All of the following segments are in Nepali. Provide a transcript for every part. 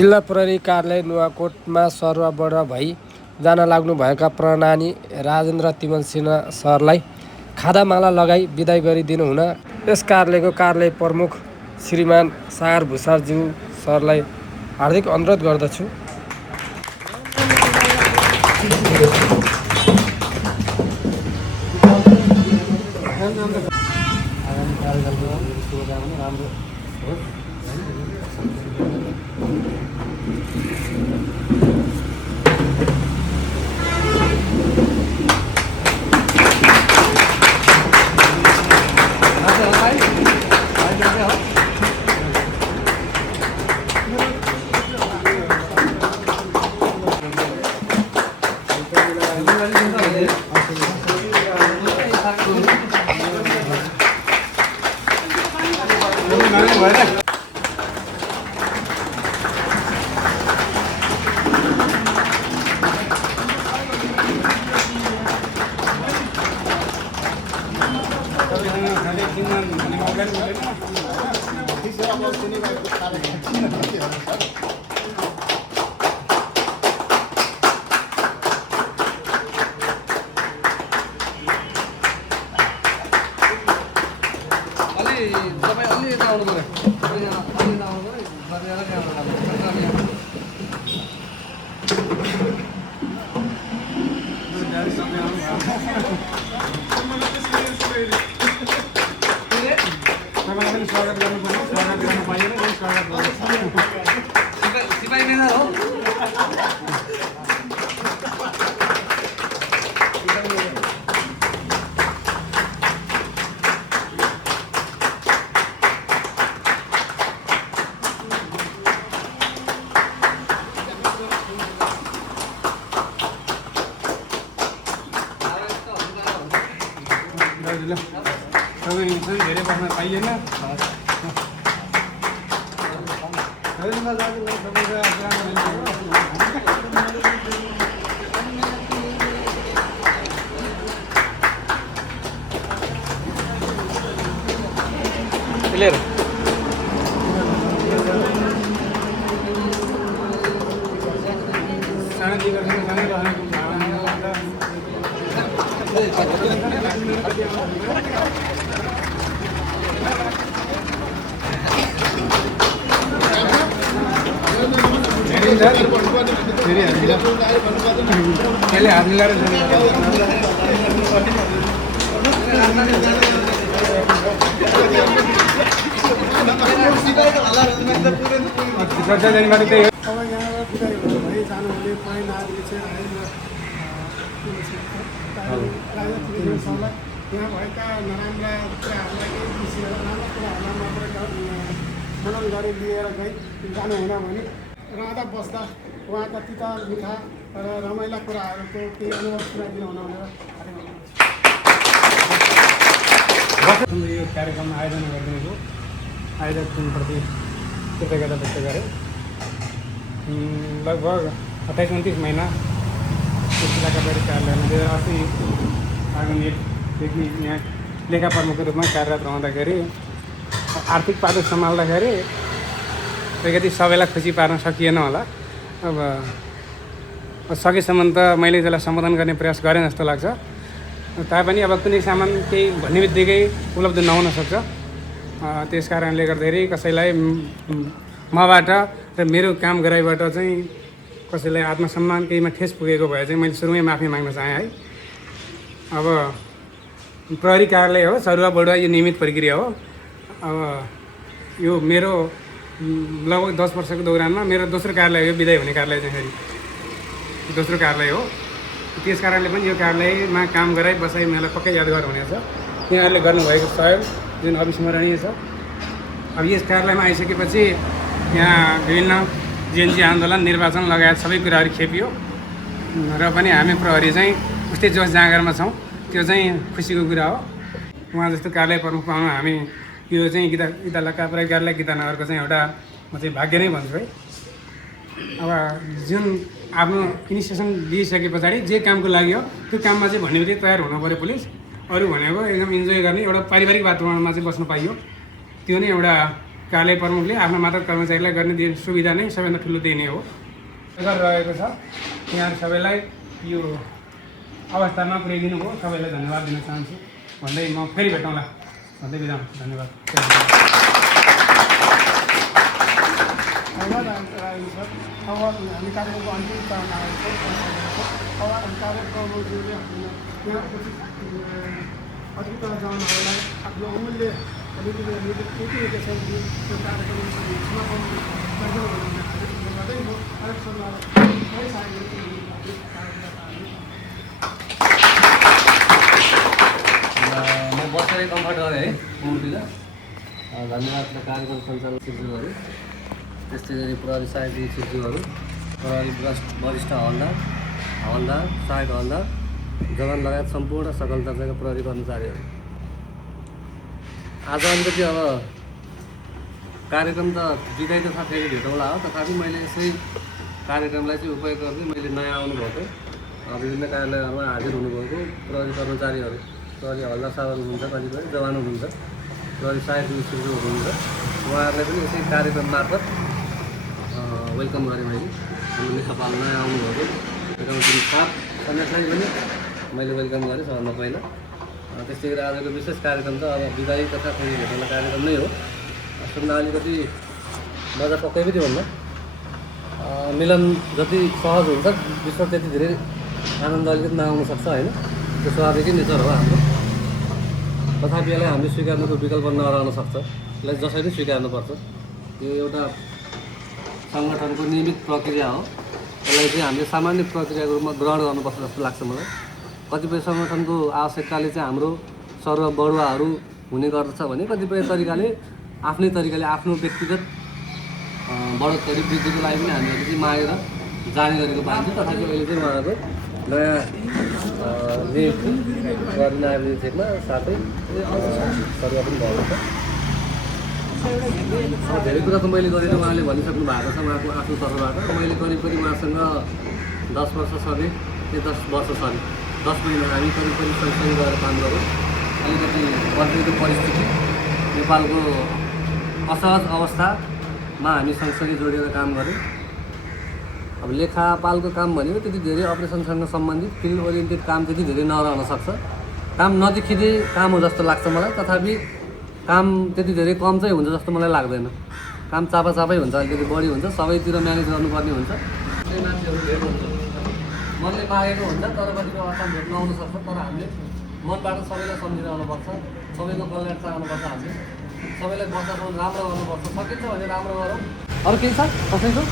जिल्ला प्रहरी कार्यालय नुवाकोटमा सरुवाबाट भई जान लाग्नुभएका प्रणानी राजेन्द्र तिमल सिन्हा सरलाई खादामाला लगाई बिदाई गरिदिनु हुन यस कार्यालयको कार्यालय प्रमुख श्रीमान सागर भुसारज्यू सरलाई हार्दिक अनुरोध गर्दछु। धेरै बस्न पाइएन। क्लियर यहाँ भएका नराम्रा कुराहरूलाई केही विषयहरू राम्रो कुराहरूलाई मात्र मनन गरी लिएर जानुहुन भने रहँदा बस्दा उहाँका तिता मिठा र रमाइला कुराहरूको केही अनुभव सुनाइदिनु हुन भनेर यो कार्यक्रम आयोजना गरिदिनुको आयोजक टिमप्रति कृतज्ञता व्यक्त गरेँ। लगभग 28-29 महिना जिल्लाका प्रहरी कार्यालयमा 2080 फागुन 1देखि यहाँ लेखा प्रमुखको रूपमा कार्यरत रहँदाखेरि आर्थिक पाटो सम्हाल्दाखेरि अलिकति सबैलाई खुसी पार्न सकिएन होला। अब सकेसम्म त मैले त्यसलाई सम्बोधन गर्ने प्रयास गरेँ जस्तो लाग्छ। तापनि अब कुनै सामान केही भन्ने बित्तिकै उपलब्ध नहुन सक्छ। त्यस कारणले गर्दाखेरि कसैलाई मबाट र मेरो काम गराइबाट चाहिँ कसैलाई आत्मसम्मान केहीमा ठेस पुगेको भए चाहिँ मैले सुरुमै माफी माग्न चाहेँ है। अब प्रहरी कार्यालय हो, सरुवा बडुवा यो नियमित प्रक्रिया हो। अब यो मेरो लगभग 10 वर्षको दौरानमा मेरो दोस्रो कार्यालय हो, बिदाई हुने कार्यालय चाहिँ फेरि दोस्रो कार्यालय हो। त्यस कारणले पनि यो कार्यालयमा काम गराइ बसाइ मलाई पक्कै यादगार हुनेछ। यहाँहरूले गर्नुभएको सहयोग जुन अविस्मरणीय छ। अब यस कार्यालयमा आइसकेपछि यहाँ विभिन्न जेएनजी आन्दोलन, निर्वाचन लगायत सबै कुराहरू खेपियो र पनि हामी प्रहरी चाहिँ उस्तै जोस जाँगरमा छौँ। त्यो चाहिँ खुसीको कुरा हो। उहाँ जस्तो कार्यालय प्रमुख पाउनु हामी यो चाहिँ गीता प्रहरी कार्यालय गीतानगरको चाहिँ एउटा म चाहिँ भाग्य नै भन्छु है। अब जुन आफ्नो इनिसिएसन दिइसके पछाडि जे कामको लागि हो त्यो काममा चाहिँ भन्ने बित्तिकै तयार हुनु पऱ्यो पुलिस। अरू भनेको एकदम इन्जोय गर्ने एउटा पारिवारिक वातावरणमा चाहिँ बस्नु पाइयो। त्यो नै एउटा कार्यालय प्रमुखले आफ्नो मात्र कर्मचारीलाई गर्ने सुविधा नै सबैभन्दा ठुलो त्यही नै हो गरिरहेको छ। यहाँहरू सबैलाई यो अवस्थामा पुर्याइदिनु भयो, सबैलाई धन्यवाद दिन चाहन्छु भन्दै म फेरि भेटौँला भन्दै बिदा हुन्छु। धन्यवाद। धन्यवाद राजेन्द्र सर। अब हामी कार्यक्रमको अन्तिम चरणमा आएको छौँ। अब कार्यक्रमले यहाँ अतिरिक्त जवानहरूलाई आफ्नो अमूल्य अलिकति निर्देशन दिए त्यो कार्यक्रम समापन गर्दै म म बसेर कम्फर्ट गरेँ है मूर्तिलाई। धन्यवाद कार्यक्रम सञ्चालक शिशुहरू, त्यस्तै गरी प्रहरी सहायक शिशुहरू, प्रहरी वरिष्ठ हवलदार, सहायक हवलदार, जवान लगायत सम्पूर्ण सकल दर्जाका प्रहरी कर्मचारीहरू। आज अलिकति अब कार्यक्रम त बिदाई त फेरि भेटौँला हो, तथापि मैले यसै कार्यक्रमलाई चाहिँ उपयोग गर्दै मैले नयाँ आउनुभएको विभिन्न कार्यालयहरूमा हाजिर हुनुभएको प्रहरी कर्मचारीहरू, प्रहरी हवलदार साहबहरू हुनुहुन्छ, कतिपय जवान हुनुहुन्छ, प्रहरी सहायक शिशुहरू हुनुहुन्छ, उहाँहरूलाई पनि यसै कार्यक्रम मार्फत वेलकम गरेँ मैले। नेपाल नयाँ आउनुभएको एकाउन्टिङ साथ सन्यासलाई पनि मैले वेलकम गरेँ सबभन्दा पहिला। त्यस्तै गरी आजको विशेष कार्यक्रम त अब बिदाई तथा फेरि भेट्ने कार्यक्रम नै हो। सुन्न अलिकति मजा पक्कै पनि भन्दा मिलन जति सहज हुन्छ विश्व त्यति धेरै आनन्द अलिकति नआउन सक्छ होइन, त्यो स्वाभाविकै नेचर हो हाम्रो। तथापि यसलाई हामीले स्वीकार्नुको विकल्प नरहन सक्छ, यसलाई जसरी स्वीकार्नुपर्छ। यो एउटा सङ्गठनको नियमित प्रक्रिया हो, यसलाई चाहिँ हामीले सामान्य प्रक्रियाको रूपमा ग्रहण गर्नुपर्छ जस्तो लाग्छ मलाई। कतिपय सङ्गठनको आवश्यकताले चाहिँ हाम्रो सरुवा बढुवाहरू हुने गर्दछ भने कतिपय तरिकाले आफ्नै तरिकाले आफ्नो व्यक्तिगत बढोत्तरी वृद्धिको लागि पनि हामीले चाहिँ मागेर जाने गरेको पाइन्छ। तथापि अहिले चाहिँ उहाँहरूको नयाँ नियुक्ति गर्ने नायब निरीक्षकमा साथै सरुवा पनि भएको छ। धेरै कुरा त मैले गरेर उहाँले भनिसक्नु भएको छ उहाँको आफ्नो तर्फबाट। मैले करिब उहाँसँग 10 वर्ष सधैँ 10 वर्ष सरी 10 महिना हामी करिब सँगसँगै गएर काम गऱ्यौँ। अलिकति बदलिएको परिस्थिति, नेपालको असहज अवस्थामा हामी सँगसँगै जोडिएर काम गऱ्यौँ। अब लेखापालको काम भनेको त्यति धेरै अपरेसनसँग सम्बन्धित फिल्ड ओरिएन्टेड काम त्यति धेरै नरहन सक्छ। काम नदेखिँदै काम हो जस्तो लाग्छ मलाई, तथापि काम त्यति धेरै कम चाहिँ हुन्छ जस्तो मलाई लाग्दैन। काम चापाचापै हुन्छ, अलिकति बढी हुन्छ, सबैतिर म्यानेज गर्नुपर्ने हुन्छ। त्यही मान्छेहरू भेट हुन्छ, मनले मागेको हुन्छ, तर कतिको अवस्था भेट नआउन सक्छ। तर हामीले मनबाट सबैलाई सम्झिरहनुपर्छ, सबैको कल्याण चाहनुपर्छ, हामीले सबैलाई बच्चासम्म राम्रो गर्नुपर्छ। सकिन्छ भने राम्रो गरौँ। अरू केही छ कसैको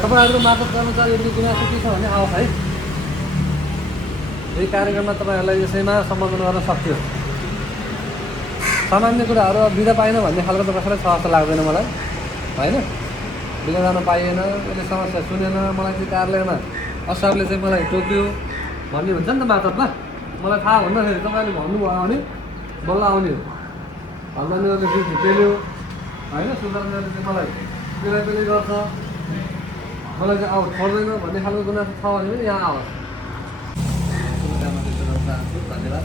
तपाईँहरूको मार्फत कर्मचारीहरूको गुनासो के छ भने आओस् है, यही कार्यक्रममा तपाईँहरूलाई यसैमा सम्बोधन गर्न सक्थ्यो। सामान्य कुराहरू अब बिदा पाएन भन्ने खालको त कसैलाई छ जस्तो लाग्दैन मलाई होइन। बिदा जान पाइएन, यसले समस्या सुनेन, मलाई चाहिँ कार्यालयमा असाबले चाहिँ मलाई टोक्यो भन्ने हुन्छ नि त मातहतमा। मलाई थाहा भन्दाखेरि तपाईँले भन्नुभयो भने बल्ल आउने हो। हल्दानीहरूले फेरि पेल्यो होइन, सुधार्नेहरूले चाहिँ मलाई पेलाइ गर्छ, मलाई चाहिँ आउट छोड्दैन भन्ने खालको गुनासो छ भने पनि यहाँ आओस्। धन्यवाद।